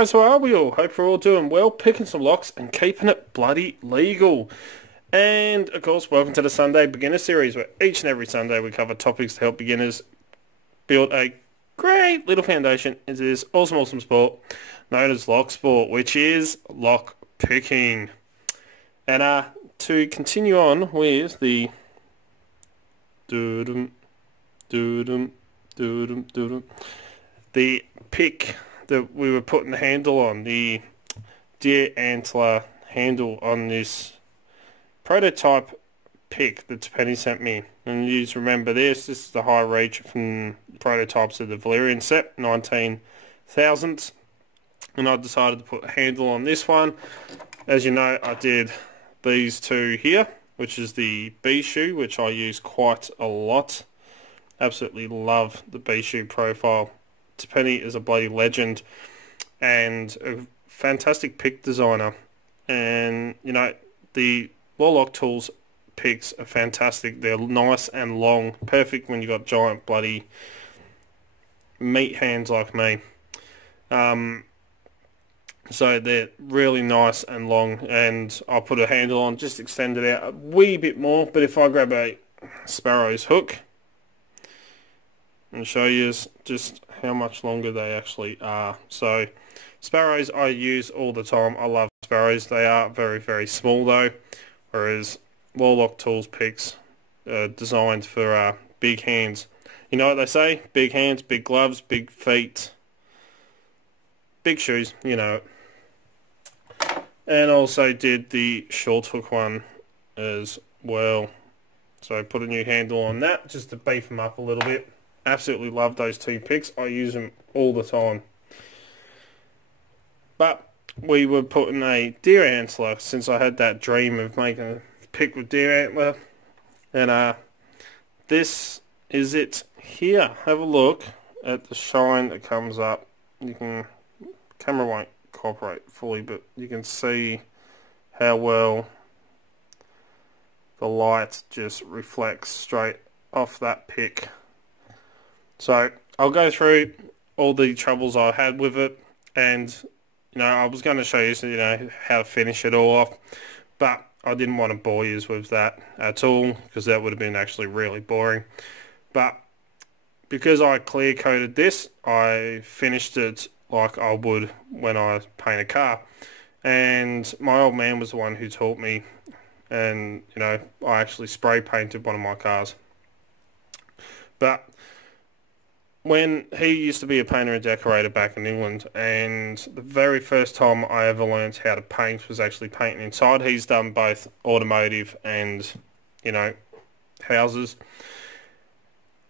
guys, how are we all? Hope we're all doing well, picking some locks and keeping it bloody legal. And of course, welcome to the Sunday Beginner Series, where each and every Sunday we cover topics to help beginners build a great little foundation into this awesome sport known as Locksport, which is lock picking. And to continue on with the the pick that we were putting the handle on, the deer antler handle on this prototype pick that Penny sent me. And you just remember this is the high reach from prototypes of the Valerian set, 19 thousandths. And I decided to put a handle on this one. As you know, I did these two here, which is the B shoe, which I use quite a lot. Absolutely love the B shoe profile. Penny is a bloody legend and a fantastic pick designer, and you know the Warlock Tools picks are fantastic. They're nice and long, perfect when you got giant bloody meat hands like me. So they're really nice and long, and I'll put a handle on, just extend it out a wee bit more. But if I grab a Sparrow's hook and show you just how much longer they actually are. So Sparrows I use all the time. I love Sparrows. They are very small though, whereas Warlock Tools picks are designed for big hands. You know what they say? Big hands, big gloves, big feet, big shoes, you know it. And also did the short hook one as well. So put a new handle on that just to beef them up a little bit. Absolutely love those two picks. I use them all the time. But we were putting a deer antler, since I had that dream of making a pick with deer antler. And this is it here. Have a look at the shine that comes up. You can, camera won't cooperate fully, but you can see how well the light just reflects straight off that pick. So I'll go through all the troubles I had with it, and you know I was going to show you, you know, how to finish it all off, but I didn't want to bore you with that at all, because that would have been actually really boring. But because I clear coated this, I finished it like I would when I paint a car, and my old man was the one who taught me, and you know I actually spray painted one of my cars. But when he used to be a painter and decorator back in England, and the very first time I ever learned how to paint was actually painting inside. He's done both automotive and, you know, houses.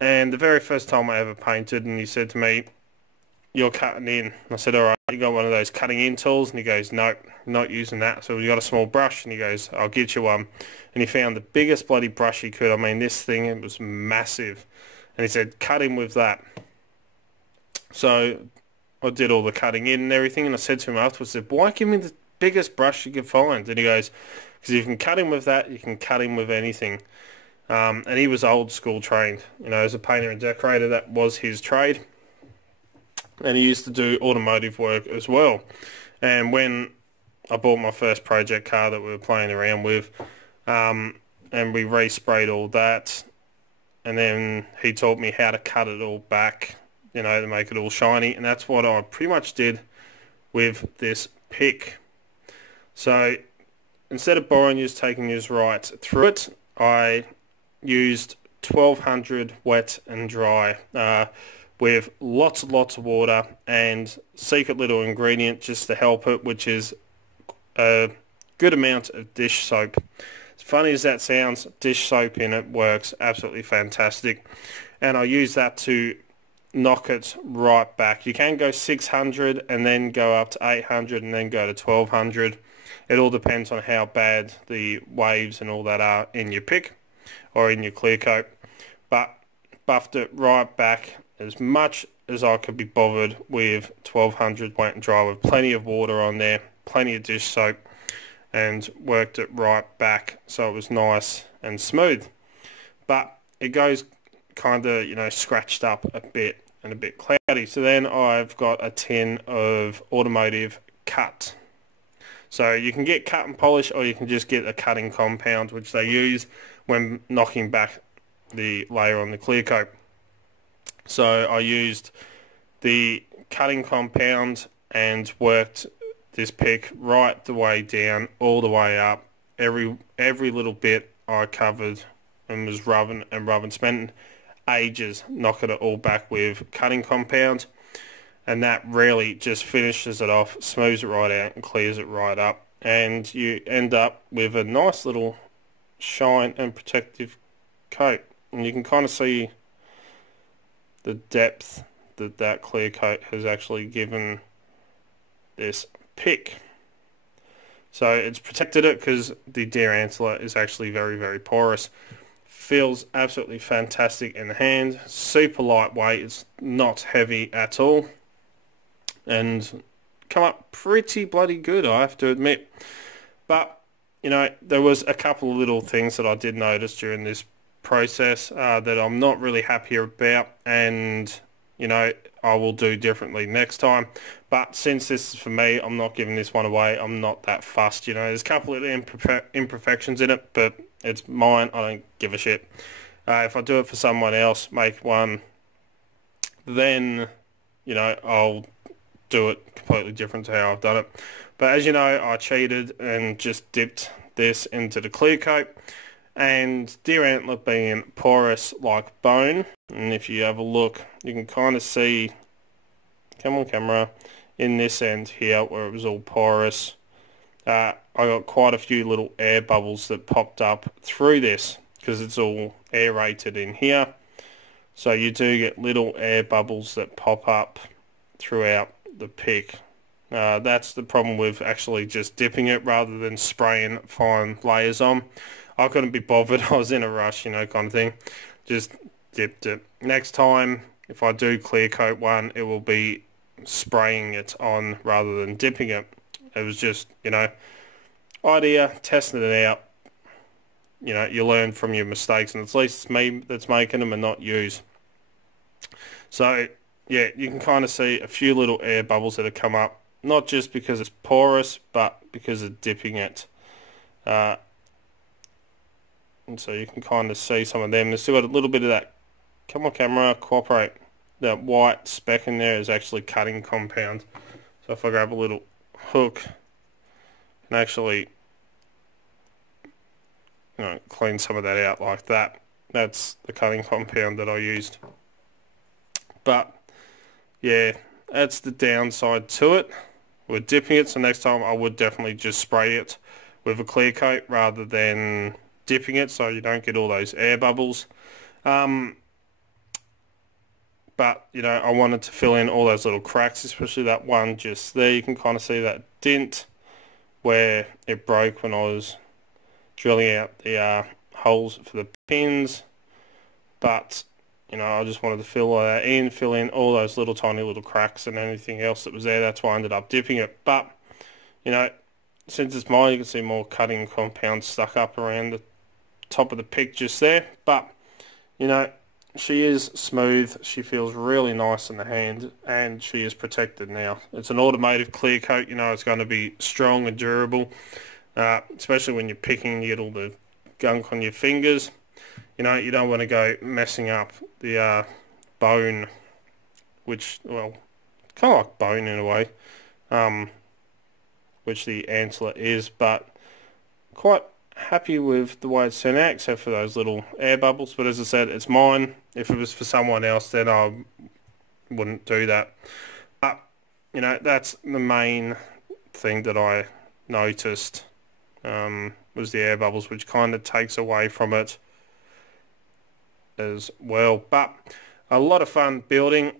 And the very first time I ever painted, and he said to me, "You're cutting in." I said, "Alright, you got one of those cutting in tools?" And he goes, "Nope, not using that." So we got a small brush, and he goes, "I'll get you one." And he found the biggest bloody brush he could. I mean, this thing, it was massive. And he said, "Cut him with that." So I did all the cutting in and everything, and I said to him afterwards, I said, "Why give me the biggest brush you can find?" And he goes, "Because if you can cut him with that, you can cut him with anything." And he was old school trained. You know, as a painter and decorator, that was his trade. And he used to do automotive work as well. And when I bought my first project car that we were playing around with, and we resprayed all that, and then he taught me how to cut it all back, you know, to make it all shiny, and that's what I pretty much did with this pick. So instead of boring you, taking you right through it, I used 1200 wet and dry with lots of water and secret little ingredient just to help it, which is a good amount of dish soap. As funny as that sounds, dish soap in it works absolutely fantastic, and I use that to knock it right back. You can go 600 and then go up to 800 and then go to 1200. It all depends on how bad the waves and all that are in your pick or in your clear coat. But buffed it right back as much as I could be bothered with 1200 wet and dry, with plenty of water on there, plenty of dish soap, and worked it right back so it was nice and smooth. But it goes kind of, you know, scratched up a bit. and a bit cloudy. So then I've got a tin of automotive cut. So you can get cut and polish, or you can just get a cutting compound, which they use when knocking back the layer on the clear coat. So I used the cutting compound and worked this pick right the way down, all the way up. Every little bit I covered and was rubbing and rubbing. Spent ages knocking it all back with cutting compound, and that really just finishes it off, smooths it right out and clears it right up, and you end up with a nice little shine and protective coat. And you can kind of see the depth that that clear coat has actually given this pick. So it's protected it because the deer antler is actually very, very porous. Feels absolutely fantastic in the hand. Super lightweight. It's not heavy at all. And come up pretty bloody good, I have to admit. But, you know, there was a couple of little things that I did notice during this process that I'm not really happy about, and you know, I will do differently next time. But since this is for me, I'm not giving this one away. I'm not that fussed, you know. There's a couple of imperfections in it, but it's mine. I don't give a shit. If I do it for someone else, make one, then, you know, I'll do it completely different to how I've done it. But as you know, I cheated and just dipped this into the clear coat. And deer antler being porous like bone, and if you have a look, you can kind of see, come on camera, in this end here where it was all porous, I got quite a few little air bubbles that popped up through this because it's all aerated in here. So you do get little air bubbles that pop up throughout the pick. That's the problem with actually just dipping it rather than spraying fine layers on. I couldn't be bothered. I was in a rush, you know, kind of thing. Just dipped it. Next time, if I do clear coat one, it will be spraying it on rather than dipping it. It was just, you know, idea, testing it out. You know, you learn from your mistakes, and at least it's me that's making them and not yous. So, yeah, you can kind of see a few little air bubbles that have come up, not just because it's porous, but because of dipping it. And so you can kind of see some of them. There's still got a little bit of that, come on camera, cooperate. That white speck in there is actually cutting compound. So if I grab a little hook and actually, you know, clean some of that out like that, that's the cutting compound that I used. But yeah, that's the downside to it. We're dipping it, so next time I would definitely just spray it with a clear coat rather than dipping it, so you don't get all those air bubbles. But, you know, I wanted to fill in all those little cracks, especially that one just there. You can kind of see that dent where it broke when I was drilling out the holes for the pins. But, you know, I just wanted to fill all that in, fill in all those little tiny little cracks and anything else that was there. That's why I ended up dipping it. But, you know, since it's mine, you can see more cutting compound stuck up around the top of the pick just there. But, you know, she is smooth. She feels really nice in the hand, and she is protected now. It's an automotive clear coat. You know, it's going to be strong and durable, especially when you're picking, you get all the gunk on your fingers. You know, you don't want to go messing up the bone, which, well, kind of like bone in a way, which the antler is, but quite happy with the way it's turned out, except for those little air bubbles. But as I said, it's mine. If it was for someone else, then I wouldn't do that. But, you know, that's the main thing that I noticed, was the air bubbles, which kind of takes away from it as well. But a lot of fun building,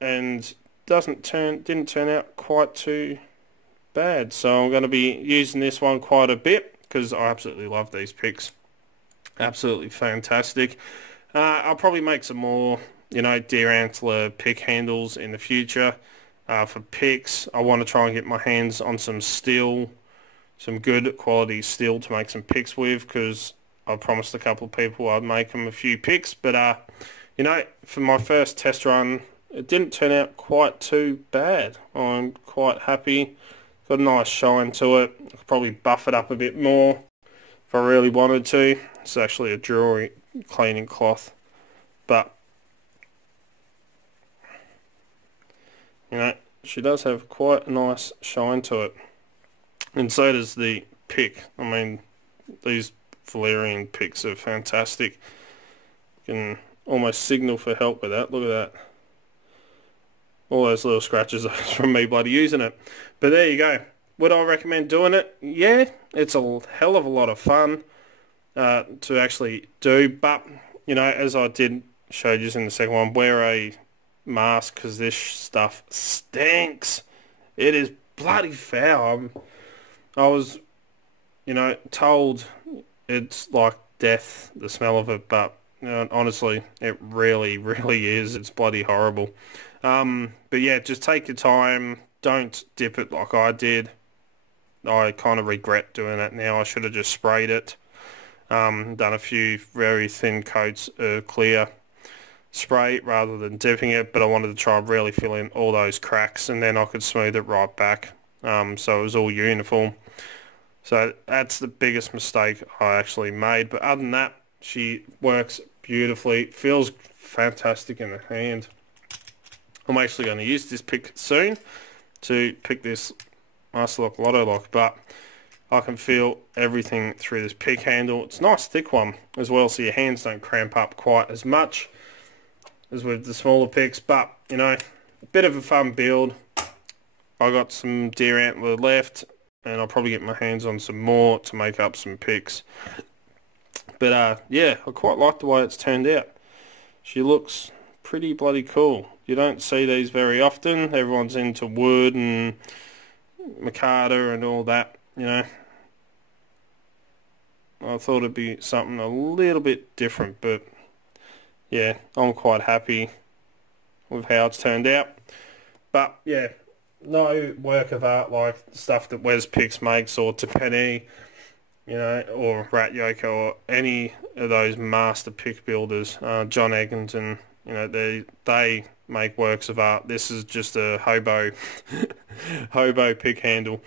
and didn't turn out quite too bad. So I'm going to be using this one quite a bit because I absolutely love these picks. Absolutely fantastic. I'll probably make some more, you know, deer antler pick handles in the future for picks. I want to try and get my hands on some steel, some good quality steel to make some picks with, because I promised a couple of people I'd make them a few picks. But you know, for my first test run, it didn't turn out quite too bad. I'm quite happy. Got a nice shine to it. I could probably buff it up a bit more if I really wanted to. It's actually a jewelry cleaning cloth, but you know, she does have quite a nice shine to it, and so does the pick. I mean, these Valerian picks are fantastic. You can almost signal for help with that. Look at that. All those little scratches from me bloody using it. But there you go. Would I recommend doing it? Yeah, it's a hell of a lot of fun to actually do. But, you know, as I did show you in the second one, wear a mask because this stuff stinks. It is bloody foul. I was, you know, told it's like death, the smell of it, but you know, honestly, it really, really is. It's bloody horrible. But yeah, just take your time. Don't dip it like I did. I kind of regret doing that now. I should have just sprayed it. Done a few very thin coats of clear spray rather than dipping it, but I wanted to try and really fill in all those cracks, and then I could smooth it right back. So it was all uniform. So that's the biggest mistake I actually made. But other than that, she works beautifully. Feels fantastic in the hand. I'm actually going to use this pick soon to pick this Master Lock Lotto Lock, but I can feel everything through this pick handle. It's a nice thick one as well, so your hands don't cramp up quite as much as with the smaller picks. But, you know, a bit of a fun build. I got some deer antler left, and I'll probably get my hands on some more to make up some picks. But yeah, I quite like the way it's turned out. She looks pretty bloody cool. You don't see these very often. Everyone's into wood and micarta and all that, you know. I thought it'd be something a little bit different, but yeah, I'm quite happy with how it's turned out. But yeah, no work of art like stuff that Wes Picks makes, or Tepeni, you know, or Rat Yoker, or any of those master pick builders. John Egginton, you know, they make works of art. This is just a hobo hobo pick handle.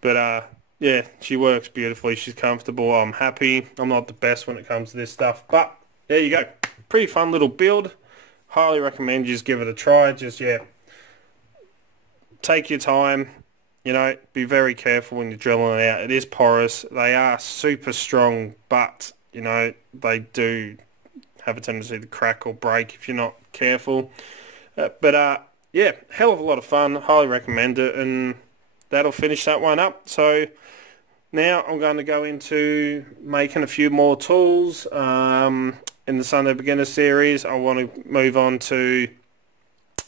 But yeah, she works beautifully. She's comfortable. I'm happy. I'm not the best when it comes to this stuff, but there you go. Pretty fun little build. Highly recommend you just give it a try. Just, yeah, take your time. You know, be very careful when you're drilling it out. It is porous. They are super strong, but, you know, they do have a tendency to crack or break if you're not careful. But yeah, hell of a lot of fun. Highly recommend it, and that'll finish that one up. So now I'm going to go into making a few more tools. In the Sunday Beginner series, I want to move on to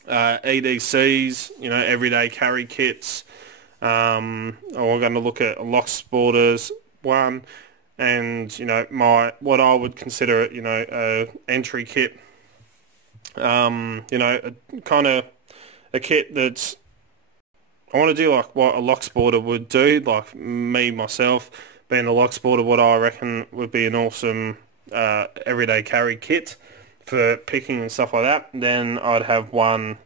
EDCs, you know, everyday carry kits. I'm going to look at a Locksporters one, and you know, what I would consider it, you know, a entry kit. You know, kind of a kit that's, I want to do like what a Locksporter would do, like me myself being a Locksporter. What I reckon would be an awesome everyday carry kit for picking and stuff like that. Then I'd have one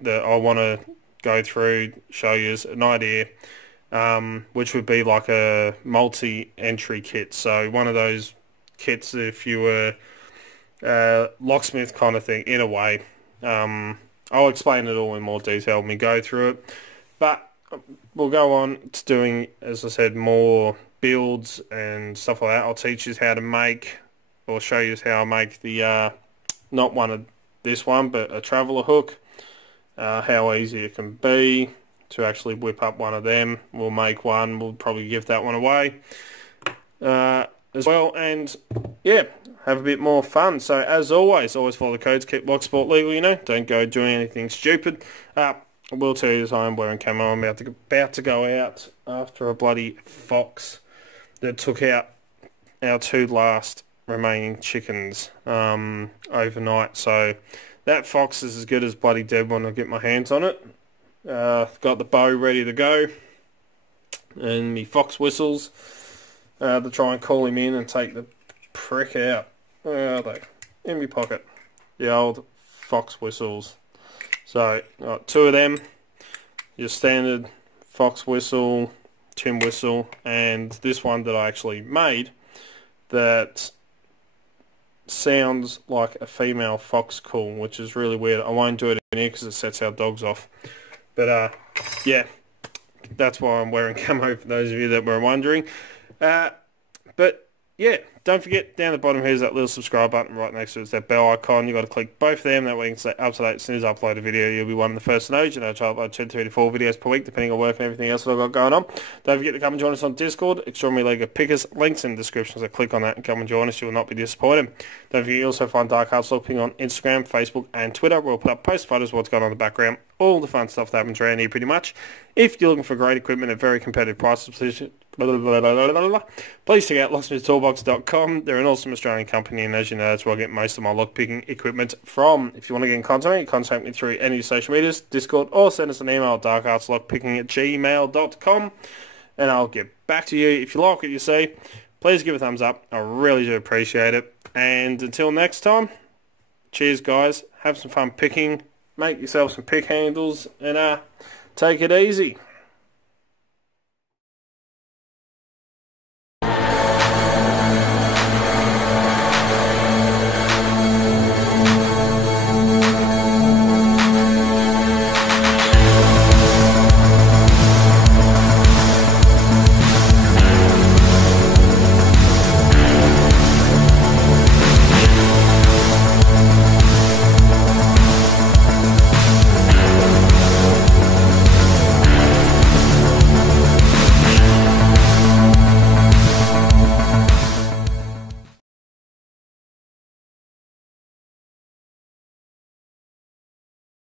that I want to go through, show you as an idea, which would be like a multi-entry kit. So one of those kits if you were locksmith kind of thing, in a way. I'll explain it all in more detail when we go through it. But we'll go on to doing, as I said, more builds and stuff like that. I'll teach you how to make, or show you how I make the, not one of this one, but a traveller hook. How easy it can be to actually whip up one of them. We'll make one. We'll probably give that one away as well. And yeah, have a bit more fun. So as always follow the codes. Keep Locksport legal, you know. Don't go doing anything stupid. I will tell you this, I am wearing camo. I'm about to go out after a bloody fox that took out our two last remaining chickens overnight. So that fox is as good as bloody dead when I get my hands on it. Got the bow ready to go, and me fox whistles to try and call him in and take the prick out. Where are they? In my pocket. the old fox whistles. So, got 2 of them, your standard fox whistle, tin whistle, and this one that I actually made that sounds like a female fox call, which is really weird. I won't do it in here because it sets our dogs off. But yeah, that's why I'm wearing camo for those of you that were wondering. But yeah, don't forget, down the bottom here's that little subscribe button right next to it. It's that bell icon. You've got to click both of them. That way you can stay up to date. As soon as I upload a video, you'll be one of the first to know. You know, I try to upload 10 to 3 to 4 videos per week, depending on work and everything else that I've got going on. Don't forget to come and join us on Discord, Extraordinary League of Pickers. Links in the description, so click on that and come and join us. You will not be disappointed. Don't forget you also find Dark Hearts Looking on Instagram, Facebook and Twitter. We'll put up post photos of what's going on in the background. All the fun stuff that happens around here pretty much. If you're looking for great equipment at very competitive prices, please check out locksmithtoolbox.com. They're an awesome Australian company, and as you know, that's where I get most of my lockpicking equipment from. If you want to get in contact with me, contact me through any social medias, Discord, or send us an email at darkheartslockpicking@gmail.com, and I'll get back to you. If you like what you see, please give a thumbs up. I really do appreciate it. And until next time, cheers guys. Have some fun picking. Make yourself some pick handles, and take it easy.